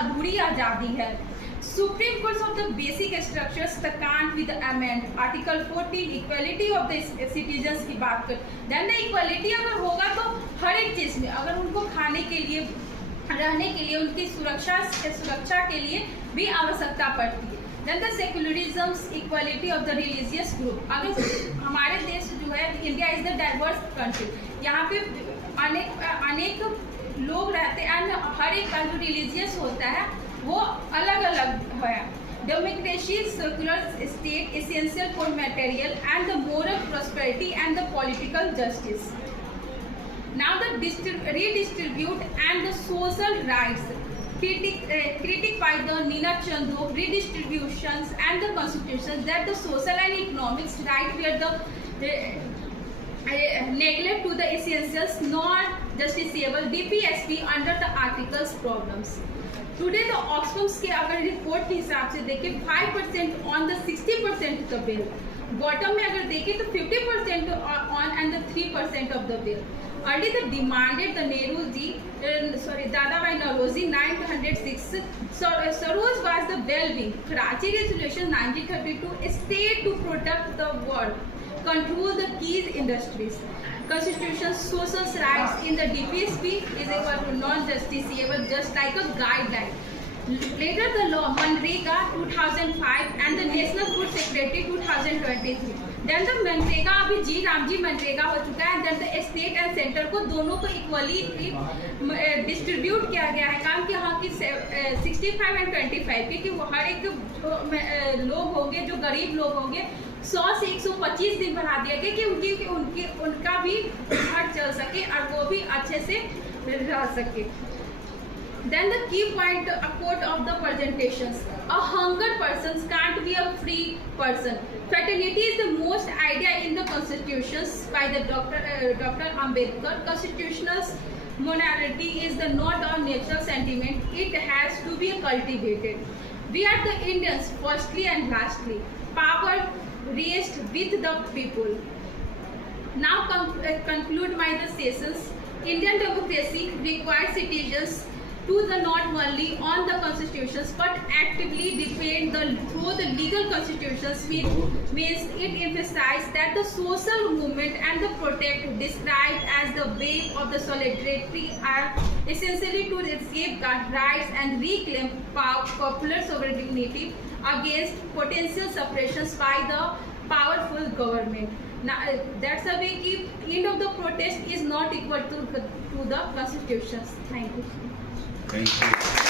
अधूरी आज़ादी है। Supreme Court of the basic structures the can't with the amend Article 14 equality of the citizens की बात कर, then the equality अगर होगा तो हर एक चीज़ में, अगर उनको खाने के लिए, रहने के लिए, उनकी सुरक्षा के लिए भी आवश्यकता पड़ती है। then the secularism equality of the religious group, अगर हमारे देश जो है India is the diverse country, यहाँ पे अनेक लोग रहते हैं एंड हर एक का जो रिलीजियस होता है वो अलग अलग है। Democracy secular state essential for material and the moral prosperity and the political justice. Now the redistribute and the social rights critic by the Nina Chandok redistributions and the constitutions that the social and economic right were the neglect to the essentials not justiciable DPSP under the articles problems. Today the Oxfam के अगर report के हिसाब से देखें 5% on the 60% the bill, bottom में अगर देखें तो 50% on and the 3% off the bill. Early the demanded the Dadabhai Naoroji 906 Saroj was the well being Karachi resolution 1932 state to protect the world control the key industries. Constitution social rights in the DPSP is equal to non-justiciable, just like a guideline. Later the law Manrega 2005 and the National Food Security 2023. Then the MNREGA अभी रामजी मनरेगा हो चुका है। then the state and centre को दोनों को equally distribute किया गया है काम कि हाँ कि 65 एंड 25 क्योंकि वो हर एक लोग होंगे जो गरीब लोग होंगे 100 से 125 दिन बढ़ा दिया गया कि उनका भी घर चल सके और वो भी अच्छे से रह सके। Then the key point, a quote of the presentations: a hungered person can't be a free person. Fraternity is the most idea in the constitutions by the Dr. Ambedkar. Constitutional morality is the not a natural sentiment; it has to be cultivated. We are the Indians, firstly and lastly. Power rests with the people. Now conclude my the sessions. Indian democracy requires citizens to the not only on the constitutions but actively defend through the legal constitutions means it emphasizes that the social movement and the protect described as the wave of the solidarity are essentially to safeguard rights and reclaim popular sovereignty against potential suppressions by the powerful government. Now, that's a way कि end of the protest is not equal to the constitutions. Thank you. Thank you.